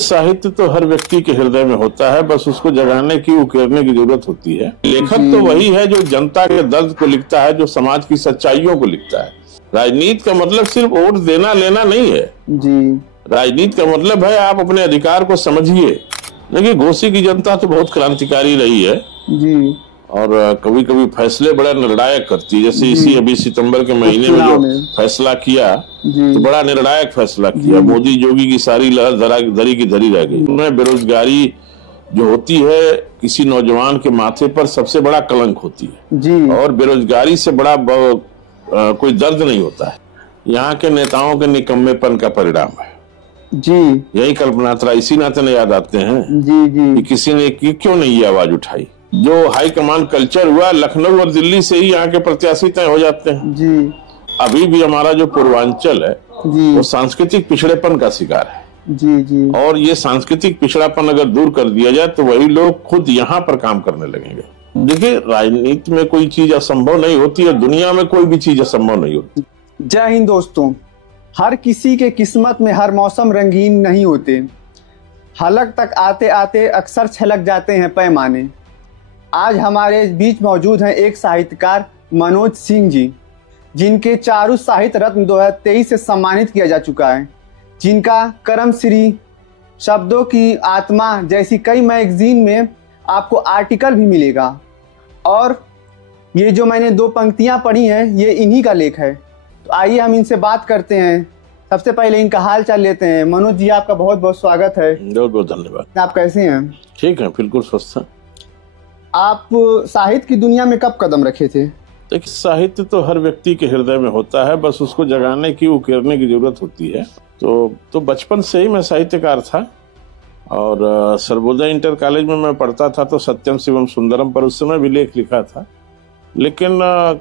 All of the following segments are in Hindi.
साहित्य तो हर व्यक्ति के हृदय में होता है, बस उसको जगाने की, उकेरने की जरूरत होती है। लेखक तो वही है जो जनता के दर्द को लिखता है, जो समाज की सच्चाइयों को लिखता है। राजनीति का मतलब सिर्फ वोट देना लेना नहीं है जी। राजनीति का मतलब है आप अपने अधिकार को समझिए। देखिए, घोसी की जनता तो बहुत क्रांतिकारी रही है जी, और कभी कभी फैसले बड़ा निर्णायक करती है। जैसे इसी अभी सितंबर के महीने में जो फैसला किया तो बड़ा निर्णायक फैसला किया। मोदी जोगी की सारी लहर धरी की धरी रह गई। उनमें बेरोजगारी जो होती है किसी नौजवान के माथे पर सबसे बड़ा कलंक होती है जी। और बेरोजगारी से बड़ा कोई दर्द नहीं होता है। यहाँ के नेताओं के निकम्मेपन का परिणाम है जी। यही कल्पना इसी नाते न याद आते हैं जी जी कि किसी ने क्यों नहीं ये आवाज उठाई। जो हाई कमान कल्चर हुआ लखनऊ और दिल्ली से ही यहाँ के प्रत्याशी तय हो जाते हैं जी। अभी भी हमारा जो पूर्वांचल है वो सांस्कृतिक पिछड़ेपन का शिकार है जी जी। और ये सांस्कृतिक पिछड़ापन अगर दूर कर दिया जाए तो वही लोग खुद यहाँ पर काम करने लगेंगे। देखिए, राजनीति में कोई चीज असंभव नहीं होती है, दुनिया में कोई भी चीज असंभव नहीं होती। जय हिंद दोस्तों। हर किसी के किस्मत में हर मौसम रंगीन नहीं होते। हलक तक आते आते अक्सर छलक जाते हैं पैमाने। आज हमारे बीच मौजूद हैं एक साहित्यकार मनोज सिंह जी, जिनके चारू साहित्य रत्न 2023 से सम्मानित किया जा चुका है, जिनका कर्मश्री, शब्दों की आत्मा जैसी कई मैगजीन में आपको आर्टिकल भी मिलेगा। और ये जो मैंने 2 पंक्तियां पढ़ी हैं ये इन्हीं का लेख है। तो आइए हम इनसे बात करते हैं। सबसे पहले इनका हाल चाल लेते हैं। मनोज जी, आपका बहुत बहुत स्वागत है। बहुत बहुत धन्यवाद। आप कैसे हैं? ठीक है, बिल्कुल स्वस्थ है। आप साहित्य की दुनिया में कब कदम रखे थे? देखिए, साहित्य तो हर व्यक्ति के हृदय में होता है, बस उसको जगाने की, उकेरने की जरूरत होती है। तो बचपन से ही मैं साहित्यकार था और सर्वोदय इंटर कॉलेज में मैं पढ़ता था तो सत्यम शिवम सुंदरम पर उस समय भी लेख लिखा था। लेकिन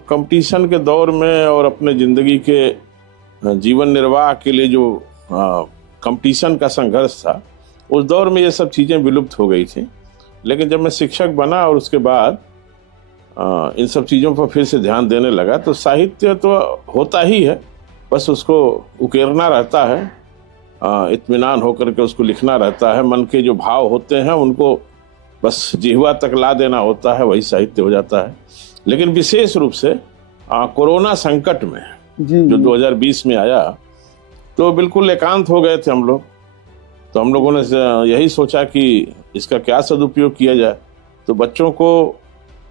कंपटीशन के दौर में और अपने जिंदगी के जीवन निर्वाह के लिए जो कंपटीशन का संघर्ष था, उस दौर में ये सब चीज़ें विलुप्त हो गई थी। लेकिन जब मैं शिक्षक बना और उसके बाद इन सब चीज़ों पर फिर से ध्यान देने लगा तो साहित्य तो होता ही है, बस उसको उकेरना रहता है, इत्मीनान होकर के उसको लिखना रहता है। मन के जो भाव होते हैं उनको बस जिह्वा तक ला देना होता है, वही साहित्य हो जाता है। लेकिन विशेष रूप से कोरोना संकट में जो 2020 में आया तो बिल्कुल एकांत हो गए थे हम लोग। तो हम लोगों ने यही सोचा कि इसका क्या सदुपयोग किया जाए। तो बच्चों को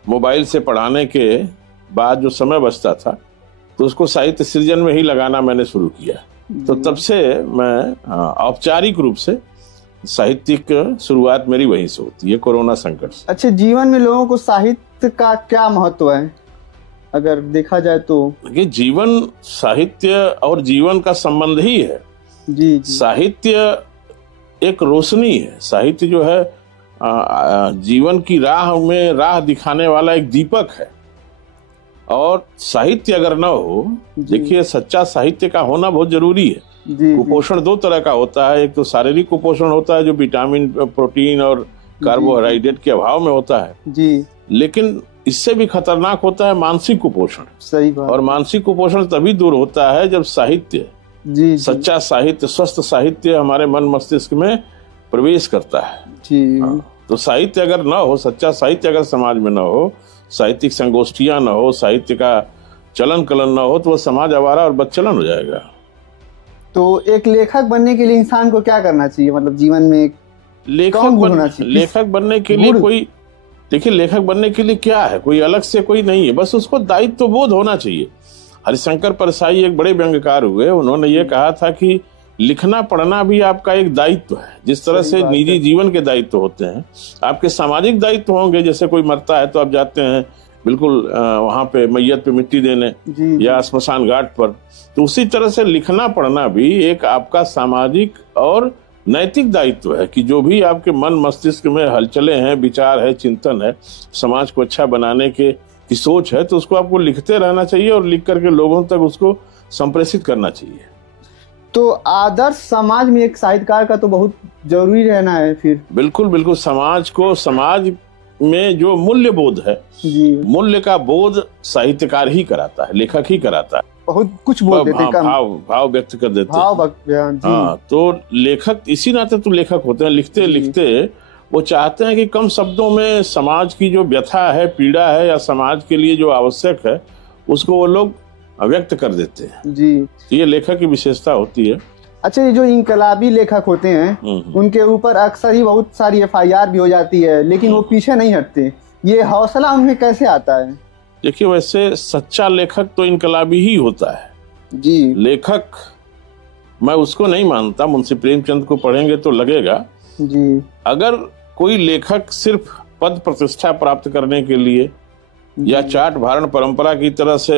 मोबाइल से पढ़ाने के बाद जो समय बचता था तो उसको साहित्य सृजन में ही लगाना मैंने शुरू किया। तो तब से मैं औपचारिक रूप से साहित्यिक शुरुआत मेरी वहीं से होती है, कोरोना संकट से। अच्छा, जीवन में लोगों को साहित्य का क्या महत्व है अगर देखा जाए तो? ये जीवन, साहित्य और जीवन का संबंध ही है जी। साहित्य एक रोशनी है। साहित्य जो है जीवन की राह में राह दिखाने वाला एक दीपक है। और साहित्य अगर न हो, देखिए, सच्चा साहित्य का होना बहुत जरूरी है। कुपोषण 2 तरह का होता है। एक तो शारीरिक कुपोषण होता है जो विटामिन, प्रोटीन और कार्बोहाइड्रेट के अभाव में होता है जी। लेकिन इससे भी खतरनाक होता है मानसिक कुपोषण। सही बात। और मानसिक कुपोषण तभी दूर होता है जब साहित्य जी। सच्चा साहित्य, स्वस्थ साहित्य हमारे मन मस्तिष्क में प्रवेश करता है जी। तो साहित्य अगर न हो, सच्चा साहित्य अगर समाज में न हो, साहित्यिक संगोष्ठियां न हो, साहित्य का चलन कलन न हो तो वह समाज आवारा और बदचलन हो जाएगा। तो एक लेखक बनने के लिए इंसान को क्या करना चाहिए? मतलब जीवन में लेखक बनने के लिए कोई, देखिए, लेखक बनने के लिए क्या है, कोई अलग से कोई नहीं है, बस उसको दायित्व बोध होना चाहिए। हरिशंकर परसाई एक बड़े व्यंग्यकार हुए, उन्होंने ये कहा था कि लिखना पढ़ना भी आपका एक दायित्व है। जिस तरह से निजी जीवन के दायित्व होते हैं, आपके सामाजिक दायित्व होंगे। जैसे कोई मरता है तो आप जाते हैं बिल्कुल वहां पे मैयत पे मिट्टी देने या श्मशान घाट पर। तो उसी तरह से लिखना पढ़ना भी एक आपका सामाजिक और नैतिक दायित्व है कि जो भी आपके मन मस्तिष्क में हलचलें हैं, विचार है, चिंतन है, समाज को अच्छा बनाने की सोच है, तो उसको आपको लिखते रहना चाहिए और लिख करके लोगों तक उसको संप्रेषित करना चाहिए। तो आदर्श समाज में एक साहित्यकार का तो बहुत जरूरी रहना है फिर। बिल्कुल बिल्कुल। समाज में जो मूल्य बोध है, मूल्य का बोध साहित्यकार ही कराता है, लेखक ही कराता है। बहुत कुछ बोल देते हैं, भाव व्यक्त कर देते हैं। हाँ, तो लेखक इसी नाते तो लेखक होते हैं, लिखते लिखते वो चाहते हैं कि कम शब्दों में समाज की जो व्यथा है, पीड़ा है, या समाज के लिए जो आवश्यक है, उसको वो लोग व्यक्त कर देते हैं जी। तो ये लेखक की विशेषता होती है। अच्छा, ये जो इनकलाबी लेखक होते हैं उनके ऊपर अक्सर ही बहुत सारी FIR भी हो जाती है, लेकिन वो पीछे नहीं हटते, ये हौसला उनमें कैसे आता है? देखिए, वैसे सच्चा लेखक तो इनकलाबी ही होता है जी। लेखक मैं उसको नहीं मानता, मुंशी प्रेमचंद को पढ़ेंगे तो लगेगा जी। अगर कोई लेखक सिर्फ पद प्रतिष्ठा प्राप्त करने के लिए या चाट भारण परंपरा की तरह से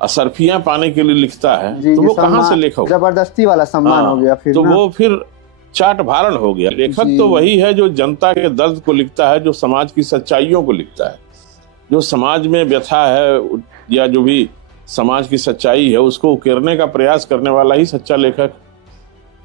असरफियां पाने के लिए लिखता है तो वो कहाँ से लेखक? जबरदस्ती वाला सम्मान हो गया फिर तो वो फिर चाट भारण हो गया। लेखक तो वही है जो जनता के दर्द को लिखता है, जो समाज की सच्चाइयों को लिखता है, जो समाज में व्यथा है या जो भी समाज की सच्चाई है उसको उकेरने का प्रयास करने वाला ही सच्चा लेखक।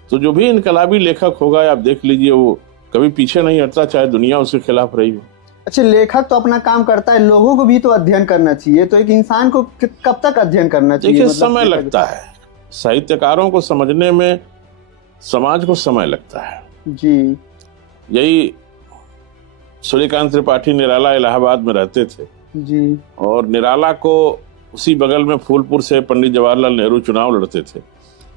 तो जो भी इनकलाबी लेखक होगा, आप देख लीजिए, वो कभी पीछे नहीं हटता, चाहे दुनिया उसके खिलाफ रही हो। अच्छा, लेखक तो अपना काम करता है, लोगों को भी तो अध्ययन करना चाहिए। तो एक इंसान को कब तक अध्ययन करना चाहिए? देखिए, समय लगता है साहित्यकारों को समझने में, समाज को समय लगता है जी। यही सूर्यकांत त्रिपाठी निराला इलाहाबाद में रहते थे जी, और निराला को उसी बगल में फूलपुर से पंडित जवाहरलाल नेहरू चुनाव लड़ते थे,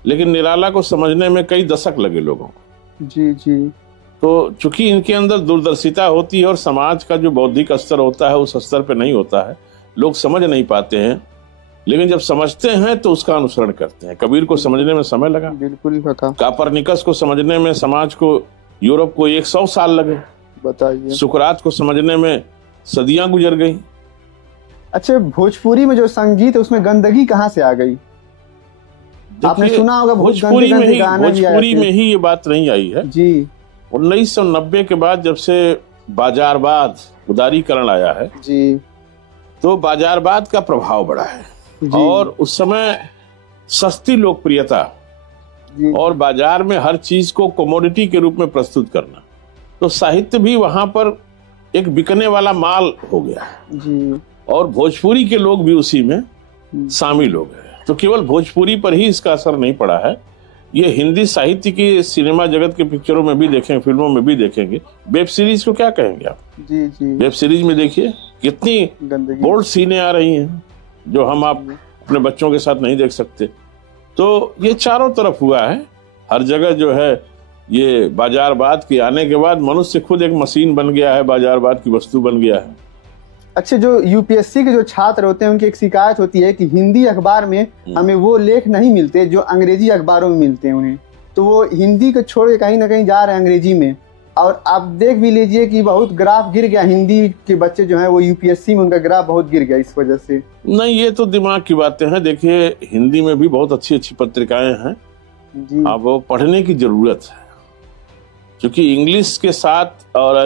लेकिन निराला को समझने में कई दशक लगे लोगों को जी जी। तो चूंकि इनके अंदर दूरदर्शिता होती है और समाज का जो बौद्धिक स्तर होता है उस स्तर पे नहीं होता है, लोग समझ नहीं पाते हैं, लेकिन जब समझते हैं तो उसका अनुसरण करते हैं। कबीर को समझने में समय लगा, बिल्कुल लगा। कापरनिकस को समझने में समाज को, यूरोप को 100 साल लगे, बताइए। सुकरात को समझने में सदियां गुजर गई। अच्छा, भोजपुरी में जो संगीत है उसमें गंदगी कहाँ से आ गई? आपने सुना होगा भोजपुरी में ही ये बात नहीं आई है जी। 1990 के बाद जब से बाजारवाद, उदारीकरण आया है जी, तो बाजारवाद का प्रभाव बढ़ा है और उस समय सस्ती लोकप्रियता और बाजार में हर चीज को कमोडिटी के रूप में प्रस्तुत करना, तो साहित्य भी वहां पर एक बिकने वाला माल हो गया जी। और भोजपुरी के लोग भी उसी में शामिल हो गए। तो केवल भोजपुरी पर ही इसका असर नहीं पड़ा है, ये हिंदी साहित्य की सिनेमा जगत के पिक्चरों में भी देखेंगे, फिल्मों में भी देखेंगे। वेब सीरीज को क्या कहेंगे आप जी जी। वेब सीरीज में देखिए कितनी बोल्ड सीनें आ रही हैं जो हम आप अपने बच्चों के साथ नहीं देख सकते। तो ये चारों तरफ हुआ है, हर जगह जो है ये बाजारवाद के आने के बाद मनुष्य खुद एक मशीन बन गया है, बाजारवाद की वस्तु बन गया है। अच्छा, जो यूपीएससी के जो छात्र होते हैं उनकी एक शिकायत होती है कि हिंदी अखबार में हमें वो लेख नहीं मिलते जो अंग्रेजी अखबारों में मिलते हैं उन्हें, तो वो हिंदी को छोड़ के कहीं ना कहीं जा रहे हैं अंग्रेजी में। और आप देख भी लीजिए कि बहुत ग्राफ गिर गया, हिंदी के बच्चे जो हैं वो यूपीएससी में उनका ग्राफ बहुत गिर गया इस वजह से। नहीं, ये तो दिमाग की बातें हैं। देखिए, हिंदी में भी बहुत अच्छी अच्छी पत्रिकाएं हैं, अब वो पढ़ने की जरूरत है, क्योंकि इंग्लिश के साथ और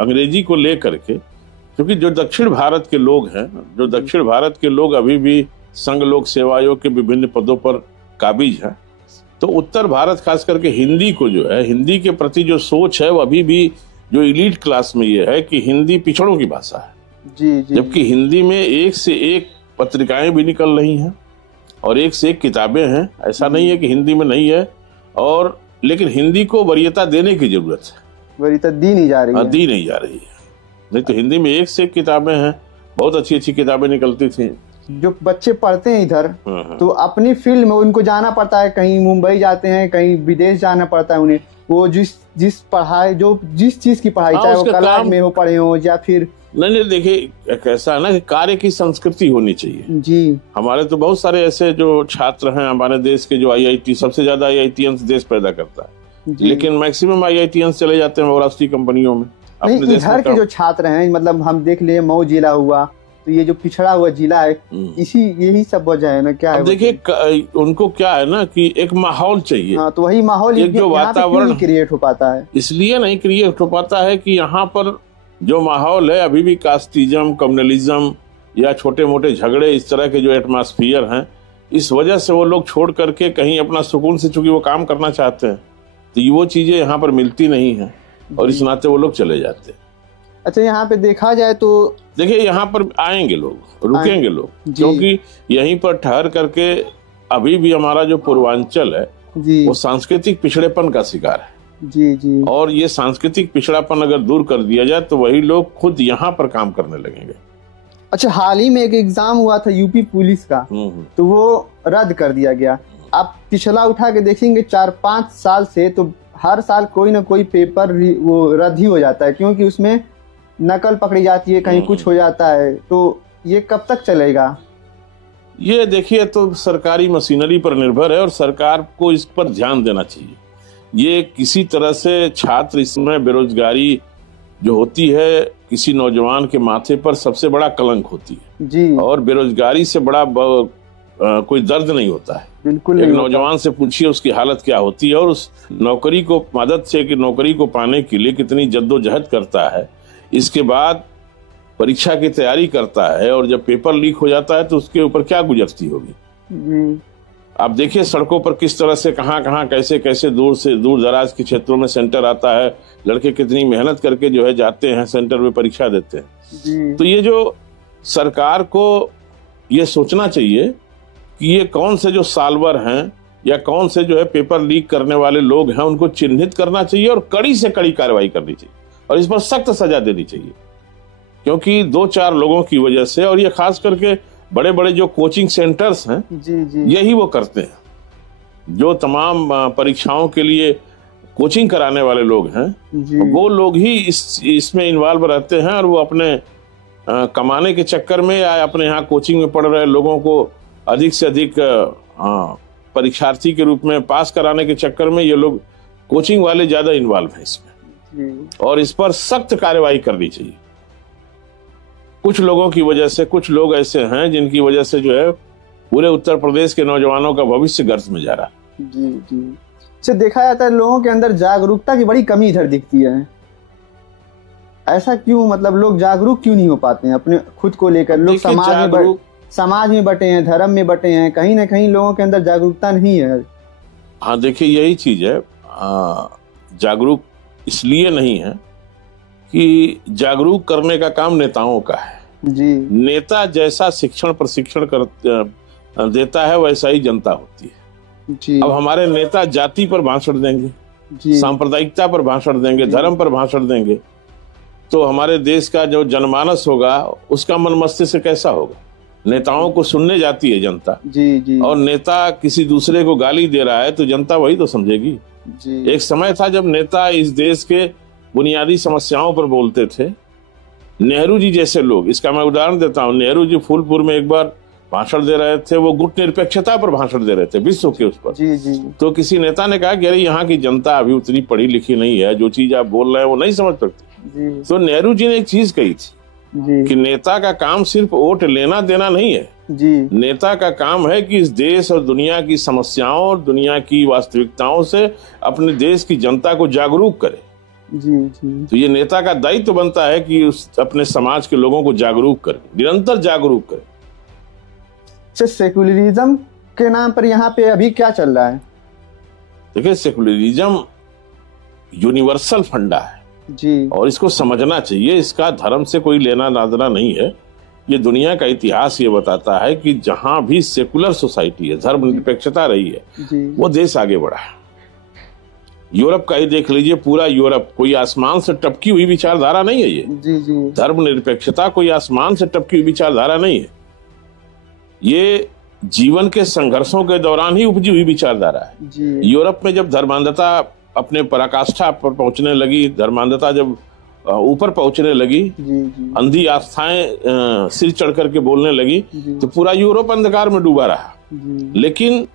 अंग्रेजी को लेकर के, क्योंकि जो दक्षिण भारत के लोग हैं, जो दक्षिण भारत के लोग अभी भी संघ लोक सेवा आयोग के विभिन्न पदों पर काबिज हैं, तो उत्तर भारत खास करके हिंदी को जो है, हिंदी के प्रति जो सोच है वो अभी भी जो एलीट क्लास में ये है कि हिंदी पिछड़ों की भाषा है जी जी। जबकि हिंदी में एक से एक पत्रिकाएं भी निकल रही हैं और एक से एक किताबें हैं, ऐसा नहीं है कि हिंदी में नहीं है। और लेकिन हिंदी को वरीयता देने की जरूरत है, वरीयता दी नहीं जा रही है, दी नहीं जा रही है। नहीं तो हिंदी में एक से एक किताबें हैं, बहुत अच्छी अच्छी किताबें निकलती थी। जो बच्चे पढ़ते हैं इधर तो अपनी फील्ड में उनको जाना पड़ता है, कहीं मुंबई जाते हैं, कहीं विदेश जाना पड़ता है उन्हें। वो जिस पढ़ाई, जो जिस चीज की पढ़ाई, चाहे वो कला में हो पढ़े हो या फिर नहीं, देखिए कैसा है ना कि कार्य की संस्कृति होनी चाहिए जी। हमारे तो बहुत सारे ऐसे जो छात्र हैं हमारे देश के, जो IIT, सबसे ज्यादा IITians देश पैदा करता है, लेकिन मैक्सिमम IITians चले जाते हैं बहुराष्ट्रीय कंपनियों में। नहीं, इधर के जो छात्र हैं, मतलब हम देख लिए मऊ जिला हुआ, तो ये जो पिछड़ा हुआ जिला है, यही सब वजह है ना। क्या है, देखिए उनको क्या है ना कि एक माहौल चाहिए। हाँ, तो वही माहौल, एक जो वातावरण क्रिएट हो पाता है, इसलिए नहीं क्रिएट हो पाता है कि यहाँ पर जो माहौल है अभी भी कास्टिज्म, कम्युनलिज्म या छोटे मोटे झगड़े, इस तरह के जो एटमॉस्फेयर हैं, इस वजह से वो लोग छोड़ करके कहीं अपना सुकून से, चूंकि वो काम करना चाहते हैं, तो वो चीजें यहाँ पर मिलती नहीं है और इस नाते वो लोग चले जाते हैं। अच्छा, यहाँ पे देखा जाए तो देखिए यहाँ पर आएंगे लोग, रुकेंगे लोग, क्योंकि यहीं पर ठहर करके अभी भी हमारा जो पूर्वांचल है जी वो सांस्कृतिक पिछड़ेपन का शिकार है। जी जी और ये सांस्कृतिक पिछड़ापन अगर दूर कर दिया जाए तो वही लोग खुद यहाँ पर काम करने लगेंगे। अच्छा, हाल ही में एक एग्जाम हुआ था यूपी पुलिस का, तो वो रद्द कर दिया गया। आप पिछला उठा के देखेंगे 4-5 साल से, तो हर साल कोई ना कोई पेपर वो रद्द ही हो जाता है, क्योंकि उसमें नकल पकड़ी जाती है, कहीं कुछ हो जाता है। तो ये कब तक चलेगा? ये देखिए, तो सरकारी मशीनरी पर निर्भर है और सरकार को इस पर ध्यान देना चाहिए। ये किसी तरह से छात्र, इसमें बेरोजगारी जो होती है किसी नौजवान के माथे पर सबसे बड़ा कलंक होती है जी। और बेरोजगारी से बड़ा कोई दर्द नहीं होता है। बिल्कुल एक नौजवान से पूछिए उसकी हालत क्या होती है और उस नौकरी को मदद से कि नौकरी को पाने के लिए कितनी जद्दोजहद करता है, इसके बाद परीक्षा की तैयारी करता है और जब पेपर लीक हो जाता है तो उसके ऊपर क्या गुजरती होगी। आप देखिए सड़कों पर किस तरह से कहाँ कैसे कैसे दूर दराज के क्षेत्रों में सेंटर आता है, लड़के कितनी मेहनत करके जो है जाते हैं सेंटर में परीक्षा देते हैं। तो ये जो सरकार को ये सोचना चाहिए कि ये कौन से जो साल्वर हैं या कौन से जो है पेपर लीक करने वाले लोग हैं, उनको चिन्हित करना चाहिए और कड़ी से कड़ी कार्रवाई करनी चाहिए और इस पर सख्त सजा देनी चाहिए। क्योंकि 2-4 लोगों की वजह से, और ये खास करके बड़े बड़े जो कोचिंग सेंटर्स हैं जी यही वो करते हैं। जो तमाम परीक्षाओं के लिए कोचिंग कराने वाले लोग हैं वो लोग ही इसमें इन्वॉल्व रहते हैं और वो अपने कमाने के चक्कर में या अपने यहाँ कोचिंग में पढ़ रहे लोगों को अधिक से अधिक परीक्षार्थी के रूप में पास कराने के चक्कर में ये लोग कोचिंग वाले ज्यादा इन्वॉल्व हैं इसमें और इस पर सख्त कार्रवाई करनी चाहिए। कुछ लोगों की वजह से, कुछ लोग ऐसे हैं जिनकी वजह से जो है पूरे उत्तर प्रदेश के नौजवानों का भविष्य गर्त में जा रहा है। जी। अच्छा, देखा जाता है लोगों के अंदर जागरूकता की बड़ी कमी इधर दिखती है। ऐसा क्यों? मतलब लोग जागरूक क्यों नहीं हो पाते हैं अपने खुद को लेकर? लोग समाज में बटे हैं, धर्म में बटे हैं, कहीं ना कहीं लोगों के अंदर जागरूकता नहीं है। हाँ देखिए, यही चीज है, जागरूक इसलिए नहीं है कि जागरूक करने का काम नेताओं का है जी। नेता जैसा शिक्षण प्रशिक्षण देता है वैसा ही जनता होती है जी। अब हमारे नेता जाति पर भाषण देंगे, सांप्रदायिकता पर भाषण देंगे, धर्म पर भाषण देंगे, तो हमारे देश का जो जनमानस होगा उसका मन मस्तिष्क कैसा होगा? नेताओं को सुनने जाती है जनता जी। और नेता किसी दूसरे को गाली दे रहा है तो जनता वही तो समझेगी जी। एक समय था जब नेता इस देश के बुनियादी समस्याओं पर बोलते थे। नेहरू जी जैसे लोग, इसका मैं उदाहरण देता हूँ, नेहरू जी फूलपुर में एक बार भाषण दे रहे थे, वो गुट निरपेक्षता पर भाषण दे रहे थे, विश्व के उस पर जी। तो किसी नेता ने कहा कि अरे यहाँ की जनता अभी उतनी पढ़ी लिखी नहीं है, जो चीज आप बोल रहे हैं वो नहीं समझ सकती। तो नेहरू जी ने एक चीज कही थी कि नेता का काम सिर्फ वोट लेना देना नहीं है जी। नेता का काम है कि इस देश और दुनिया की समस्याओं और दुनिया की वास्तविकताओं से अपने देश की जनता को जागरूक करे जी। तो ये नेता का दायित्व बनता है कि उस अपने समाज के लोगों को जागरूक करे, निरंतर जागरूक करे। सेकुलरिज्म के नाम पर यहाँ पे अभी क्या चल रहा है? देखिए, सेकुलरिज्म यूनिवर्सल फंडा है जी और इसको समझना चाहिए। इसका धर्म से कोई लेना देना नहीं है। ये दुनिया का इतिहास ये बताता है कि जहां भी सेकुलर सोसाइटी है, धर्मनिरपेक्षता रही है, वो देश आगे बढ़ा है। यूरोप का ही देख लीजिए, पूरा यूरोप कोई आसमान से टपकी हुई विचारधारा नहीं है। ये जी। धर्मनिरपेक्षता कोई आसमान से टपकी हुई विचारधारा नहीं है। ये जीवन के संघर्षों के दौरान ही उपजी हुई विचारधारा है जी। यूरोप में जब धर्मांधता अपने पराकाष्ठा पर पहुंचने लगी, धर्मांधता जब ऊपर पहुंचने लगी, जी। अंधी आस्थाएं सिर चढ़ करके बोलने लगी, तो पूरा यूरोप अंधकार में डूबा रहा। लेकिन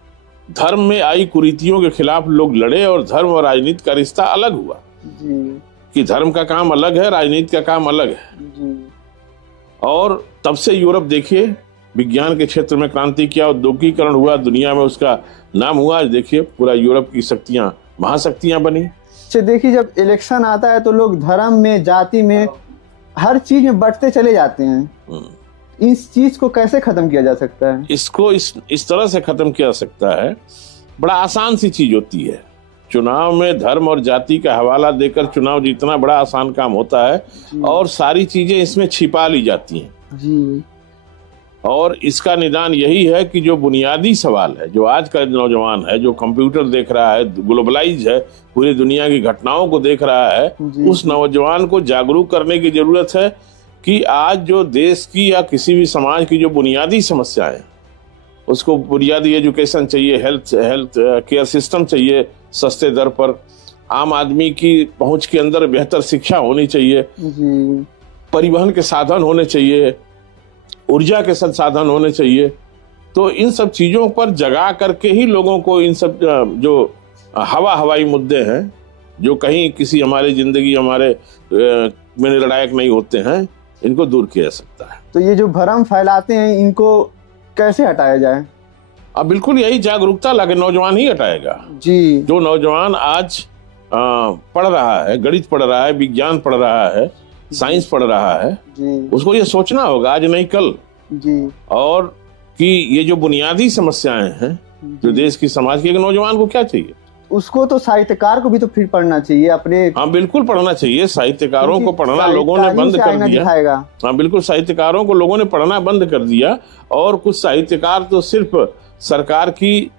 धर्म में आई कुरीतियों के खिलाफ लोग लड़े और धर्म और राजनीति का रिश्ता अलग हुआ कि धर्म का काम अलग है, राजनीति का काम अलग है। और तब से यूरोप देखिए विज्ञान के क्षेत्र में क्रांति किया, औद्योगिकीकरण हुआ, दुनिया में उसका नाम हुआ। देखिए पूरा यूरोप की शक्तियां महाशक्तियां बनी। अच्छा, देखिए जब इलेक्शन आता है तो लोग धर्म में, जाति में, हर चीज में बढ़ते चले जाते हैं। इस चीज को कैसे खत्म किया जा सकता है? इसको इस तरह से खत्म किया जा सकता है। बड़ा आसान सी चीज होती है। चुनाव में धर्म और जाति का हवाला देकर चुनाव जीतना बड़ा आसान काम होता है और सारी चीजें इसमें छिपा ली जाती हैं। और इसका निदान यही है कि जो बुनियादी सवाल है, जो आज का नौजवान है, जो कंप्यूटर देख रहा है, ग्लोबलाइज है, पूरी दुनिया की घटनाओं को देख रहा है, उस नौजवान को जागरूक करने की जरूरत है कि आज जो देश की या किसी भी समाज की जो बुनियादी समस्याएं, उसको बुनियादी एजुकेशन चाहिए, हेल्थ केयर सिस्टम चाहिए सस्ते दर पर, आम आदमी की पहुंच के अंदर बेहतर शिक्षा होनी चाहिए, परिवहन के साधन होने चाहिए, ऊर्जा के संसाधन होने चाहिए। तो इन सब चीजों पर जगा करके ही लोगों को इन सब जो हवाई मुद्दे हैं, जो कहीं किसी हमारी जिंदगी हमारे में निर्णायक नहीं होते हैं, इनको दूर किया जा सकता है। तो ये जो भ्रम फैलाते हैं, इनको कैसे हटाया जाए? अब बिल्कुल यही जागरूकता लाके नौजवान ही हटाएगा जी। जो नौजवान आज पढ़ रहा है, गणित पढ़ रहा है, विज्ञान पढ़ रहा है, साइंस पढ़ रहा है जी। उसको ये सोचना होगा आज नहीं कल जी। और कि ये जो बुनियादी समस्याएं हैं जो देश की समाज की, एक नौजवान को क्या चाहिए, उसको तो साहित्यकार को भी तो फिर पढ़ना चाहिए अपने। हाँ बिल्कुल पढ़ना चाहिए, साहित्यकारों को पढ़ना लोगों ने बंद कर दिया। हाँ बिल्कुल, साहित्यकारों को लोगों ने पढ़ना बंद कर दिया और कुछ साहित्यकार तो सिर्फ सरकार की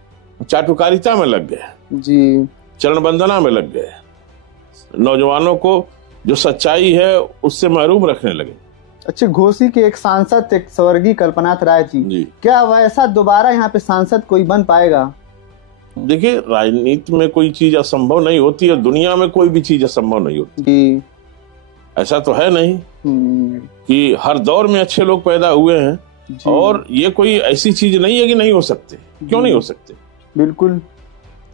चाटुकारिता में लग गए जी, चरण वंदना में लग गए, नौजवानों को जो सच्चाई है उससे महरूम रखने लगे। अच्छा, घोसी के एक सांसद थे स्वर्गीय कल्पनाथ राय जी, क्या वैसा दोबारा यहाँ पे सांसद कोई बन पाएगा? देखिए, राजनीति में कोई चीज असंभव नहीं होती है, दुनिया में कोई भी चीज असंभव नहीं होती जी। ऐसा तो है नहीं कि हर दौर में अच्छे लोग पैदा हुए हैं और ये कोई ऐसी चीज नहीं है कि नहीं हो सकते। क्यों नहीं हो सकते? बिल्कुल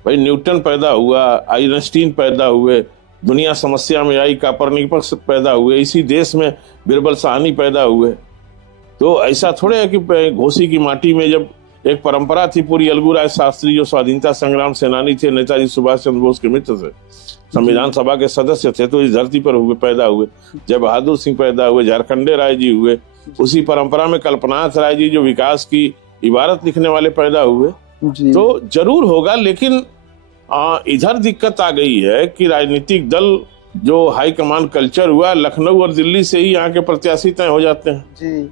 भाई, न्यूटन पैदा हुआ, आइंस्टीन पैदा हुए, दुनिया समस्या में आई, कोपरनिकस पैदा हुए, इसी देश में बिरबल साहनी पैदा हुए। तो ऐसा थोड़े है कि घोसी की माटी में जब एक परंपरा थी पूरी, अलगू राय शास्त्री जो स्वाधीनता संग्राम सेनानी थे, नेताजी सुभाष चंद्र बोस के मित्र थे, संविधान सभा के सदस्य थे, तो इस धरती पर हुए पैदा हुए। जय बहादुर सिंह पैदा हुए, झारखंडे राय जी हुए, उसी परंपरा में कल्पनाथ राय जी जो विकास की इबारत लिखने वाले पैदा हुए। तो जरूर होगा, लेकिन इधर दिक्कत आ गई है कि राजनीतिक दल जो हाईकमान कल्चर हुआ, लखनऊ और दिल्ली से ही यहाँ के प्रत्याशी तय हो जाते हैं जी।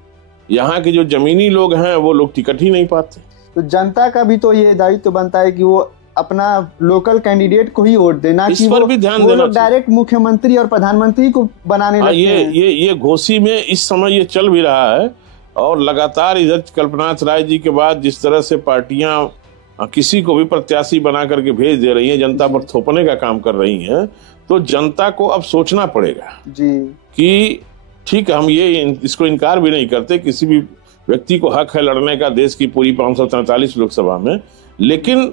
यहाँ के जो जमीनी लोग हैं वो लोग टिकट ही नहीं पाते। तो जनता का भी तो ये दायित्व बनता है कि वो अपना लोकल कैंडिडेट को ही वोट देना, इस पर भी ध्यान देना। डायरेक्ट मुख्यमंत्री और प्रधानमंत्री को बनाने लगते हैं। ये घोसी में इस समय ये चल भी रहा है और लगातार इधर कल्पनाथ राय जी के बाद जिस तरह से पार्टियां किसी को भी प्रत्याशी बना करके भेज दे रही हैं, जनता पर थोपने का काम कर रही हैं, तो जनता को अब सोचना पड़ेगा जी कि ठीक है, हम इसको इनकार भी नहीं करते, किसी भी व्यक्ति को हक है लड़ने का देश की पूरी 543 लोकसभा में, लेकिन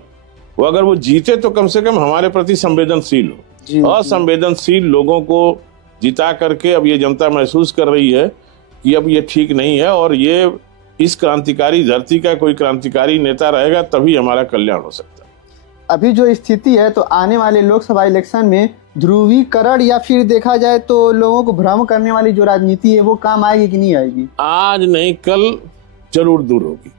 वो अगर वो जीते तो कम से कम हमारे प्रति संवेदनशील हो। असंवेदनशील लोगों को जिता करके अब ये जनता महसूस कर रही है कि अब ये ठीक नहीं है और ये इस क्रांतिकारी धरती का कोई क्रांतिकारी नेता रहेगा तभी हमारा कल्याण हो सकता है। अभी जो स्थिति है, तो आने वाले लोकसभा इलेक्शन में ध्रुवीकरण या फिर देखा जाए तो लोगों को भ्रम करने वाली जो राजनीति है वो काम आएगी कि नहीं आएगी? आज नहीं कल जरूर दूर होगी।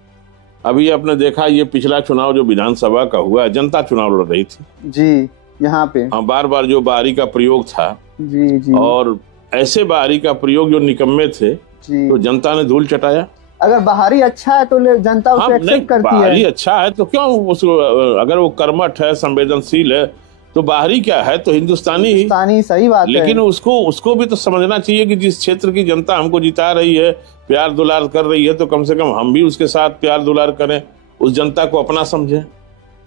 अभी आपने देखा ये पिछला चुनाव जो विधानसभा का हुआ, जनता चुनाव लड़ रही थी जी यहाँ पे। हाँ, बार बार जो बाहरी का प्रयोग था जी, और ऐसे बाहरी का प्रयोग जो निकम्मे थे तो जनता ने धूल चटाया। अगर बाहरी अच्छा है तो जनता उसे एक्सेप्ट करती है। बाहरी अच्छा है तो क्यों उसको, अगर वो कर्मठ है, संवेदनशील है, तो बाहरी क्या है तो हिंदुस्तानी सही बात है। लेकिन उसको भी तो समझना चाहिए कि जिस क्षेत्र की जनता हमको जिता रही है, प्यार दुलार कर रही है, तो कम से कम हम भी उसके साथ प्यार दुलार करें, उस जनता को अपना समझें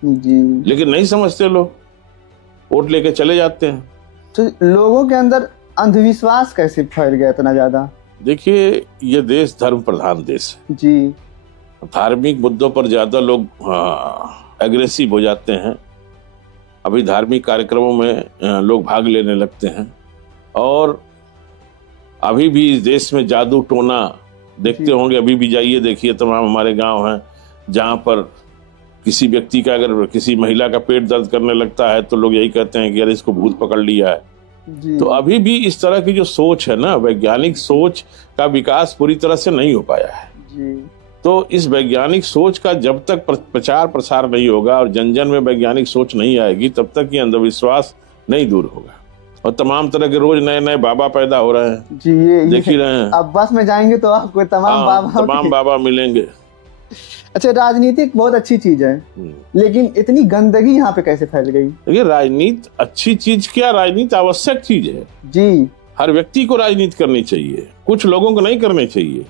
जी। लेकिन नहीं समझते लोग, वोट लेके चले जाते हैं। तो लोगों के अंदर अंधविश्वास कैसे फैल गया इतना ज्यादा? देखिए, ये देश धर्म प्रधान देश है जी। धार्मिक मुद्दों पर ज्यादा लोग एग्रेसिव हो जाते हैं। अभी धार्मिक कार्यक्रमों में लोग भाग लेने लगते हैं और अभी भी इस देश में जादू टोना देखते होंगे। अभी भी जाइए देखिए, तमाम हमारे गांव हैं जहां पर किसी व्यक्ति का, अगर किसी महिला का पेट दर्द करने लगता है तो लोग यही कहते हैं कि अरे इसको भूत पकड़ लिया है। तो अभी भी इस तरह की जो सोच है ना, वैज्ञानिक सोच का विकास पूरी तरह से नहीं हो पाया है जी। तो इस वैज्ञानिक सोच का जब तक प्रचार प्रसार नहीं होगा और जन जन में वैज्ञानिक सोच नहीं आएगी, तब तक ये अंधविश्वास नहीं दूर होगा। और तमाम तरह के रोज नए नए बाबा पैदा हो रहे हैं जी। ये देख ही रहे हैं। अब बस में जाएंगे तो आपको तमाम बाबा मिलेंगे। अच्छा, राजनीति बहुत अच्छी चीज है, लेकिन इतनी गंदगी यहाँ पे कैसे फैल गई? देखिए, राजनीति अच्छी चीज क्या, राजनीति आवश्यक चीज है जी। हर व्यक्ति को राजनीति करनी चाहिए, कुछ लोगों को नहीं करनी चाहिए।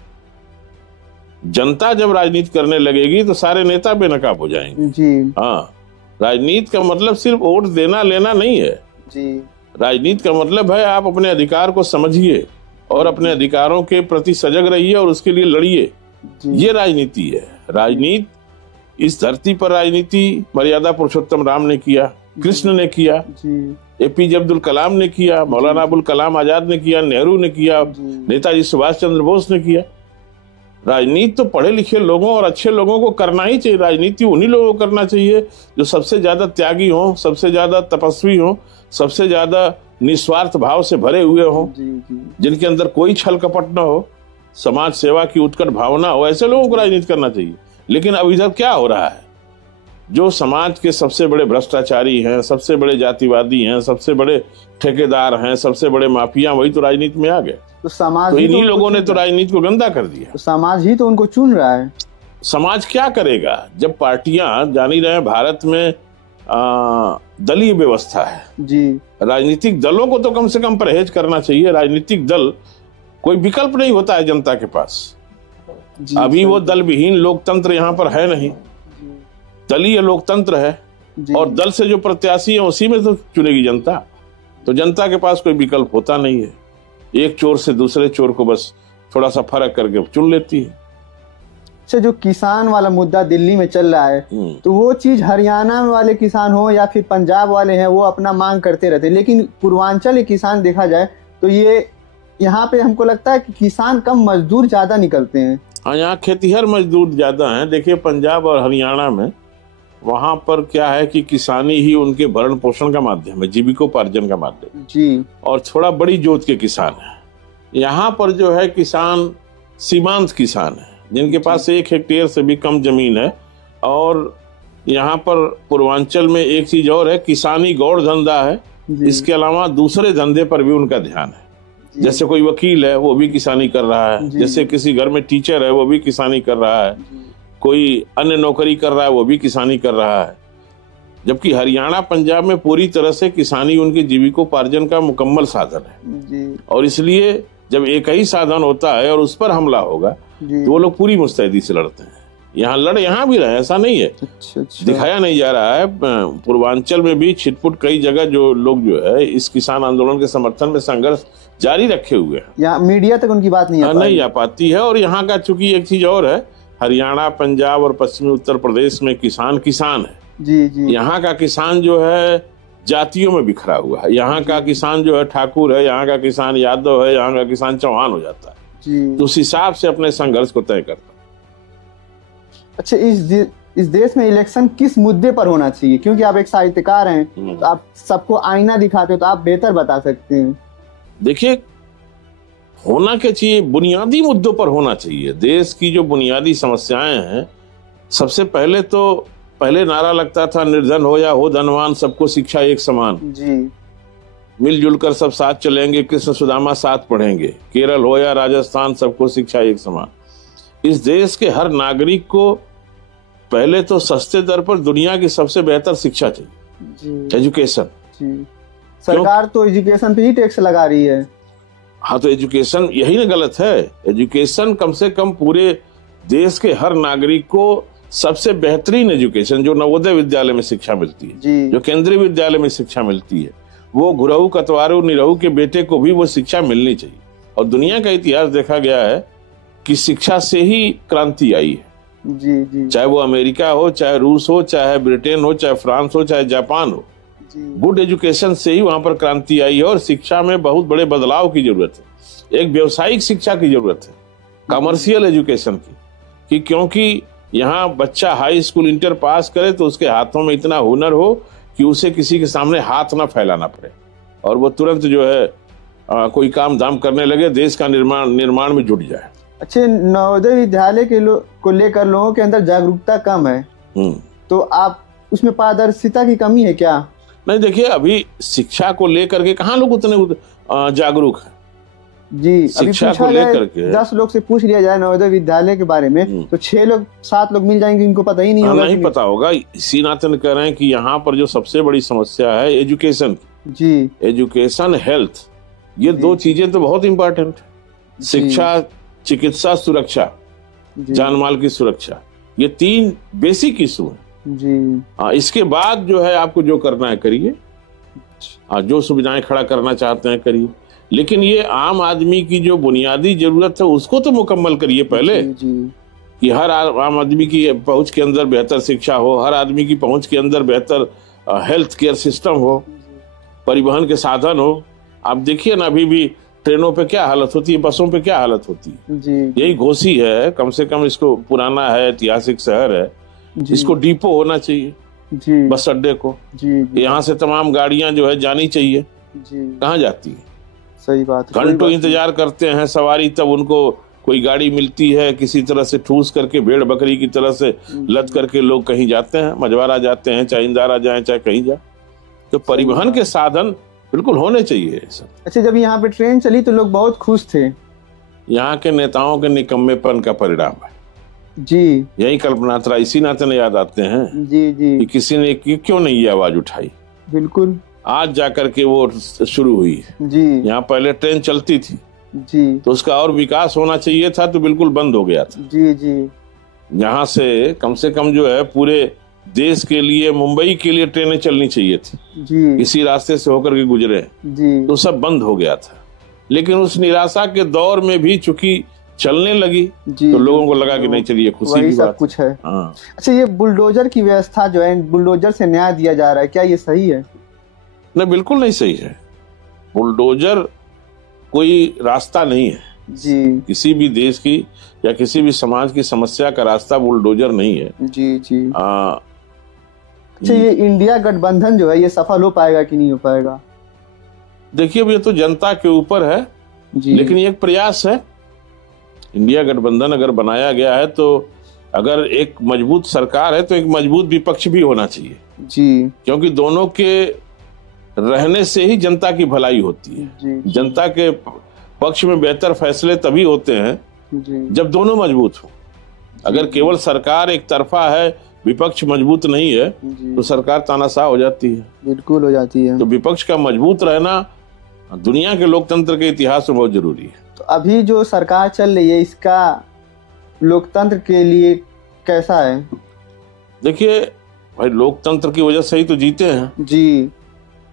जनता जब राजनीति करने लगेगी तो सारे नेता बेनकाब हो जाएंगे जी। हाँ, राजनीति का मतलब सिर्फ वोट देना लेना नहीं है जी। राजनीति का मतलब है आप अपने अधिकार को समझिए और अपने अधिकारों के प्रति सजग रहिए और उसके लिए लड़िए। ये राजनीति है। राजनीति इस धरती पर राजनीति मर्यादा पुरुषोत्तम राम ने किया, कृष्ण ने किया, APJ अब्दुल कलाम ने किया, मौलाना अबुल कलाम आजाद ने किया, नेहरू ने किया, नेताजी सुभाष चंद्र बोस ने किया। राजनीति तो पढ़े लिखे लोगों और अच्छे लोगों को करना ही चाहिए। राजनीति उन्हीं लोगों को करना चाहिए जो सबसे ज्यादा त्यागी हो, सबसे ज्यादा तपस्वी हो, सबसे ज्यादा निस्वार्थ भाव से भरे हुए हो, जिनके अंदर कोई छल कपट न हो, समाज सेवा की उत्कट भावना हो, ऐसे लोगों को राजनीति करना चाहिए। लेकिन अब इधर क्या हो रहा है, जो समाज के सबसे बड़े भ्रष्टाचारी हैं, सबसे बड़े जातिवादी हैं, सबसे बड़े ठेकेदार हैं, सबसे बड़े माफिया, वही तो राजनीति में आ गए। तो समाज, तो इन्हीं लोगों ने तो राजनीति को गंदा कर दिया। तो समाज ही तो उनको चुन रहा है। समाज क्या करेगा जब पार्टियां, जान ही रहे हैं भारत में दलीय व्यवस्था है जी। राजनीतिक दलों को तो कम से कम परहेज करना चाहिए। राजनीतिक दल कोई विकल्प नहीं होता है जनता के पास। अभी वो दल विहीन लोकतंत्र यहाँ पर है नहीं, दलीय लोकतंत्र है और दल से जो प्रत्याशी है उसी में तो चुनेगी जनता। तो जनता के पास कोई विकल्प होता नहीं है, एक चोर से दूसरे चोर को बस थोड़ा सा फर्क करके चुन लेती है। अच्छा, जो किसान वाला मुद्दा दिल्ली में चल रहा है, तो वो चीज हरियाणा वाले किसान हो या फिर पंजाब वाले हैं, वो अपना मांग करते रहते हैं, लेकिन पूर्वांचल के किसान देखा जाए तो ये यहाँ पे हमको लगता है कि किसान कम, मजदूर ज्यादा निकलते हैं। हाँ, यहाँ खेतीहर मजदूर ज्यादा हैं। देखिए, पंजाब और हरियाणा में वहां पर क्या है कि किसानी ही उनके भरण पोषण का माध्यम है, जीविकोपार्जन का माध्यम जी, और थोड़ा बड़ी जोत के किसान है। यहाँ पर जो है किसान सीमांत किसान है, जिनके पास 1 हेक्टेयर से भी कम जमीन है। और यहाँ पर पूर्वांचल में एक चीज और है, किसानी गौड़ धंधा है, इसके अलावा दूसरे धंधे पर भी उनका ध्यान है। जैसे कोई वकील है वो भी किसानी कर रहा है, जैसे किसी घर में टीचर है वो भी किसानी कर रहा है, कोई अन्य नौकरी कर रहा है वो भी किसानी कर रहा है। जबकि हरियाणा पंजाब में पूरी तरह से किसानी उनके जीविकोपार्जन का मुकम्मल साधन है। और इसलिए जब एक ही साधन होता है और उस पर हमला होगा तो वो लोग पूरी मुस्तैदी से लड़ते हैं। यहाँ भी रहे, ऐसा नहीं है। अच्छा। दिखाया नहीं जा रहा है। पूर्वांचल में भी छिटपुट कई जगह जो लोग जो है इस किसान आंदोलन के समर्थन में संघर्ष जारी रखे हुए हैं। यहाँ मीडिया तक उनकी बात नहीं आ पाती है। और यहाँ का चूंकि एक चीज और है, हरियाणा, पंजाब और पश्चिमी उत्तर प्रदेश में किसान है। जी। यहाँ का किसान जो है जातियों में बिखरा हुआ है। यहाँ का किसान जो है ठाकुर है, यहाँ का किसान यादव है, यहाँ का किसान चौहान हो जाता है जी। तो उस हिसाब से अपने संघर्ष को तय करता है। अच्छा, इस देश में इलेक्शन किस मुद्दे पर होना चाहिए? क्योंकि आप एक साहित्यकार हैं, तो आप सबको आईना दिखाते हो, तो आप बेहतर बता सकते हैं। देखिए, होना क्या चाहिए, बुनियादी मुद्दों पर होना चाहिए। देश की जो बुनियादी समस्याएं हैं, सबसे पहले नारा लगता था, निर्धन हो या हो धनवान, सबको शिक्षा एक समान जी। मिलजुल कर सब साथ चलेंगे, कृष्ण सुदामा साथ पढ़ेंगे। केरल हो या राजस्थान, सबको शिक्षा एक समान। इस देश के हर नागरिक को पहले तो सस्ते दर पर दुनिया की सबसे बेहतर शिक्षा चाहिए, एजुकेशन जी। सरकार तो एजुकेशन पे ही टैक्स लगा रही है। हाँ, तो एजुकेशन यही ना गलत है। एजुकेशन कम से कम पूरे देश के हर नागरिक को सबसे बेहतरीन एजुकेशन, जो नवोदय विद्यालय में शिक्षा मिलती है, जो केंद्रीय विद्यालय में शिक्षा मिलती है, वो घुरहु कतवारू निरहु के बेटे को भी वो शिक्षा मिलनी चाहिए। और दुनिया का इतिहास देखा गया है कि शिक्षा से ही क्रांति आई है जी। चाहे वो अमेरिका हो, चाहे रूस हो, चाहे ब्रिटेन हो, चाहे फ्रांस हो, चाहे जापान हो, गुड एजुकेशन से ही वहां पर क्रांति आई है। और शिक्षा में बहुत बड़े बदलाव की जरूरत है। एक व्यावसायिक शिक्षा की जरूरत है, कमर्शियल एजुकेशन की, क्योंकि यहाँ बच्चा हाई स्कूल इंटर पास करे तो उसके हाथों में इतना हुनर हो कि उसे किसी के सामने हाथ ना फैलाना पड़े और वो तुरंत जो है कोई काम धाम करने लगे, देश का निर्माण में जुट जाए। अच्छे, नवोदय विद्यालय को लेकर लोगों के अंदर जागरूकता कम है, तो आप उसमें पारदर्शिता की कमी है क्या? नहीं देखिए, अभी शिक्षा को लेकर के कहाँ लोग उतने जागरूक हैं। जी, अभी शिक्षा पूछा को जाए लेकर के 10 लोग से पूछ लिया जाए नवोदय विद्यालय के बारे में तो 6 लोग 7 लोग मिल जाएंगे, इनको पता ही नहीं होगा। नहीं पता होगा। इसी नाते हम कह रहे हैं कि यहाँ पर जो सबसे बड़ी समस्या है एजुकेशन, जी, एजुकेशन, हेल्थ, ये दो चीजें तो बहुत इंपॉर्टेंट है। शिक्षा, चिकित्सा, सुरक्षा, जान माल की सुरक्षा, ये 3 बेसिक इशू है जी। इसके बाद जो है आपको जो करना है करिए, जो सुविधाएं खड़ा करना चाहते हैं करिए, लेकिन ये आम आदमी की जो बुनियादी जरूरत है उसको तो मुकम्मल करिए पहले जी। कि हर आम आदमी की पहुंच के अंदर बेहतर शिक्षा हो, हर आदमी की पहुंच के अंदर बेहतर हेल्थ केयर सिस्टम हो, परिवहन के साधन हो। आप देखिए ना, अभी भी ट्रेनों पे क्या हालत होती है, बसों पे क्या हालत होती है जी। यही घोसी है, कम से कम इसको, पुराना है, ऐतिहासिक शहर है, इसको डिपो होना चाहिए जी, बस अड्डे को जी। यहाँ से तमाम गाड़ियां जो है जानी चाहिए जी। कहाँ जाती है? सही बात, घंटों इंतजार करते हैं सवारी, तब उनको कोई गाड़ी मिलती है, किसी तरह से ठूस करके भेड़ बकरी की तरह से लद करके लोग कहीं जाते हैं, मझवारा जाते हैं, चाहे इंदारा जाए चाहे कहीं जाए। तो परिवहन के साधन बिल्कुल होने चाहिए सब। अच्छा, जब यहाँ पे ट्रेन चली तो लोग बहुत खुश थे। यहाँ के नेताओं के निकम्मेपन का परिणाम है जी। यही कल्पनात्रा इसी नाते न याद आते हैं जी जी कि किसी ने क्यों नहीं ये आवाज उठाई। बिल्कुल, आज जाकर के वो शुरू हुई जी। यहाँ पहले ट्रेन चलती थी जी, तो उसका और विकास होना चाहिए था, तो बिल्कुल बंद हो गया था जी जी। यहाँ से कम जो है पूरे देश के लिए, मुंबई के लिए ट्रेनें चलनी चाहिए थी जी, इसी रास्ते से होकर के गुजरे जी, तो सब बंद हो गया था। लेकिन उस निराशा के दौर में भी चूंकि चलने लगी जी, तो लोगों को लगा कि नहीं चलिए, खुशी की बात कुछ है। हाँ। अच्छा, ये बुलडोजर की व्यवस्था जो है, बुलडोजर से न्याय दिया जा रहा है, क्या ये सही है? नहीं, बिल्कुल नहीं सही है। बुलडोजर कोई रास्ता नहीं है जी। किसी भी देश की या किसी भी समाज की समस्या का रास्ता बुलडोजर नहीं है जी जी। अच्छा, ये इंडिया गठबंधन जो है ये सफल हो पाएगा कि नहीं हो पाएगा? देखिए, अब ये तो जनता के ऊपर है जी, लेकिन ये एक प्रयास है। इंडिया गठबंधन अगर बनाया गया है तो अगर एक मजबूत सरकार है तो एक मजबूत विपक्ष भी होना चाहिए जी, क्योंकि दोनों के रहने से ही जनता की भलाई होती है जी। जनता के पक्ष में बेहतर फैसले तभी होते हैं जी, जब दोनों मजबूत हो। अगर केवल सरकार एक तरफा है, विपक्ष मजबूत नहीं है, तो सरकार तानाशाह हो जाती है। बिल्कुल हो जाती है। तो विपक्ष का मजबूत रहना दुनिया के लोकतंत्र के इतिहास में बहुत जरूरी है। तो अभी जो सरकार चल रही है, इसका लोकतंत्र के लिए कैसा है? देखिए भाई, लोकतंत्र की वजह से ही तो जीते हैं जी,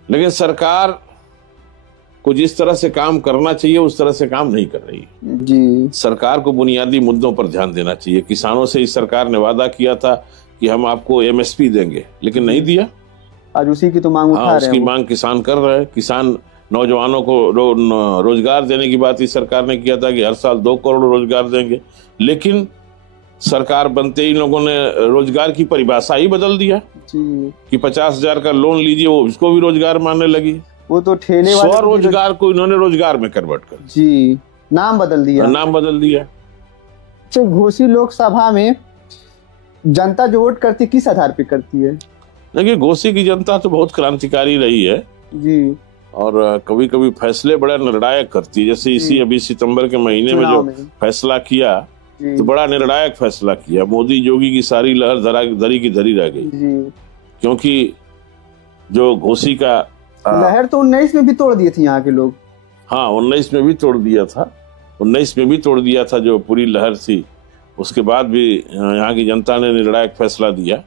लेकिन सरकार को जिस तरह से काम करना चाहिए उस तरह से काम नहीं कर रही जी। सरकार को बुनियादी मुद्दों पर ध्यान देना चाहिए। किसानों से इस सरकार ने वादा किया था कि हम आपको एमएसपी देंगे, लेकिन नहीं दिया। आज उसी की तो मांग उठा रहे हैं। उसकी मांग किसान कर रहे हैं। किसान, नौजवानों को रोजगार देने की बात इस सरकार ने किया था कि हर साल 2 करोड़ रोजगार देंगे, लेकिन सरकार बनते ही लोगों ने रोजगार की परिभाषा ही बदल दिया जी। कि 50,000 का लोन लीजिए, वो उसको भी रोजगार मानने लगी। वो तो ठेले वाले स्वरोजगार को इन्होंने रोजगार में कन्वर्ट कर जी, नाम बदल दिया। अच्छा, घोसी लोकसभा में जनता जो वोट करती किस आधार पे करती है? देखिए, घोसी की जनता तो बहुत क्रांतिकारी रही है जी, और कभी कभी फैसले बड़ा निर्णायक करती है। जैसे इसी अभी सितंबर के महीने में जो फैसला किया तो बड़ा निर्णायक फैसला किया। मोदी जोगी की सारी लहर धरी की धरी रह गई, क्योंकि जो घोसी का लहर तो 19 में भी तोड़ दिए थे यहाँ के लोग। हाँ, 19 में भी तोड़ दिया था। 19 में भी तोड़ दिया था जो पूरी लहर थी। उसके बाद भी यहाँ की जनता ने निर्णायक फैसला दिया।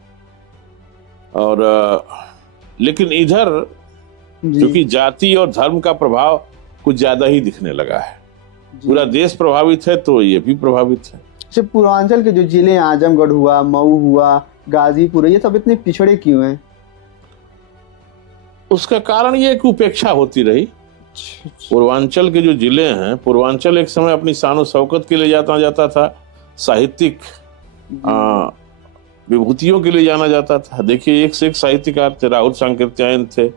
और लेकिन इधर क्योंकि जाति और धर्म का प्रभाव कुछ ज्यादा ही दिखने लगा है। पूरा देश प्रभावित है तो ये भी प्रभावित है। पूर्वांचल के जो जिले, आजमगढ़ हुआ, मऊ हुआ, गाजीपुर, ये सब इतने पिछड़े क्यों हैं? उसका कारण ये कि उपेक्षा होती रही। पूर्वांचल के जो जिले हैं, पूर्वांचल एक समय अपनी शान शौकत के लिए जाता था, साहित्यिक विभूतियों के लिए जाना जाता था। देखिए, एक से एक साहित्यकार थे। राहुल सांकृत्यायन थे,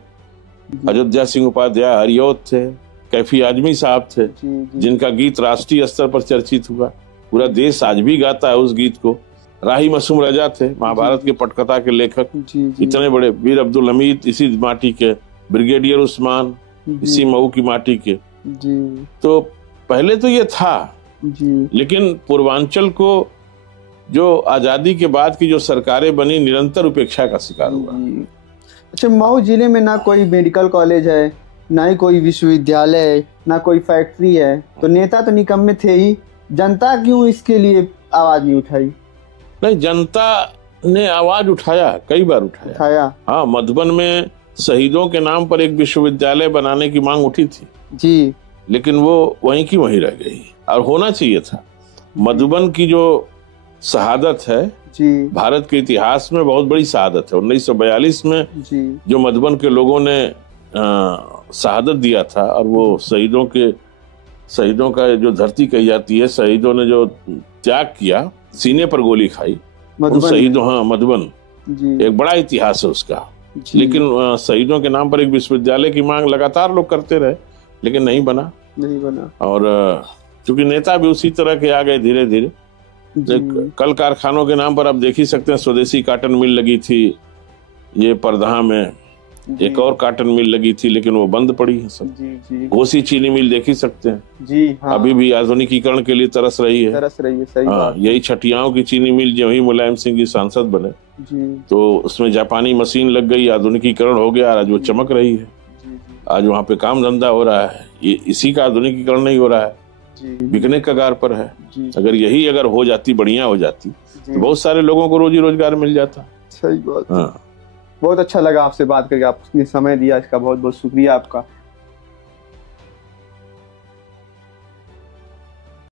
अयोध्या सिंह उपाध्याय हरियोत थे, कैफी आजमी साहब थे, जिनका गीत राष्ट्रीय स्तर पर चर्चित हुआ। पूरा देश आज भी गाता है उस गीत को। राही मासूम रजा थे, महाभारत के पटकथा के लेखक, जी जी इतने बड़े। वीर अब्दुल हमीद इसी माटी के, ब्रिगेडियर उस्मान इसी मऊ की माटी के। जी तो पहले तो ये था, जी लेकिन पूर्वांचल को जो आजादी के बाद की जो सरकारें बनी, निरंतर उपेक्षा का शिकार हुआ। जी। अच्छा, मऊ जिले में ना कोई मेडिकल कॉलेज है, ना ही कोई विश्वविद्यालय है, ना कोई फैक्ट्री है, तो नेता तो निकम्मे थे ही। जनता क्यों इसके लिए आवाज नहीं उठाई? नहीं, जनता ने आवाज उठाया, कई बार उठाया। हाँ, मधुबन में शहीदों के नाम पर एक विश्वविद्यालय बनाने की मांग उठी थी जी, लेकिन वो वहीं की वहीं रह गई, और होना चाहिए था। मधुबन की जो शहादत है जी भारत के इतिहास में बहुत बड़ी शहादत है। 1942 में जी जो मधुबन के लोगों ने शहादत दिया था, और वो शहीदों का जो धरती कही जाती है, शहीदों ने जो त्याग किया, सीने पर गोली खाई, उन शहीदों, हाँ मधुबन, जी एक बड़ा इतिहास है उसका। जी, लेकिन शहीदों के नाम पर एक विश्वविद्यालय की मांग लगातार लोग करते रहे, लेकिन नहीं बना। और चूंकि नेता भी उसी तरह के आ गए धीरे धीरे। कल कारखानों के नाम पर आप देख ही सकते हैं, स्वदेशी काटन मिल लगी थी ये परदहा में, एक और काटन मिल लगी थी, लेकिन वो बंद पड़ी है सब। घोसी चीनी मिल देख ही सकते हैं जी, हाँ, अभी भी आधुनिकीकरण के लिए तरस रही है। सही हाँ, बात। यही छठियाओं की चीनी मिल जो ही मुलायम सिंह जी सांसद बने, जी तो उसमें जापानी मशीन लग गई, आधुनिकीकरण हो गया, आज वो चमक रही है। आज वहाँ पे काम धंधा हो रहा है, ये इसी का आधुनिकीकरण नहीं हो रहा है, बिकने कगार पर है। अगर हो जाती, बढ़िया हो जाती, तो बहुत सारे लोगों को रोजी रोजगार मिल जाता। सही बात। हाँ, बहुत अच्छा लगा आपसे बात करके, आपने समय दिया, इसका बहुत बहुत शुक्रिया आपका।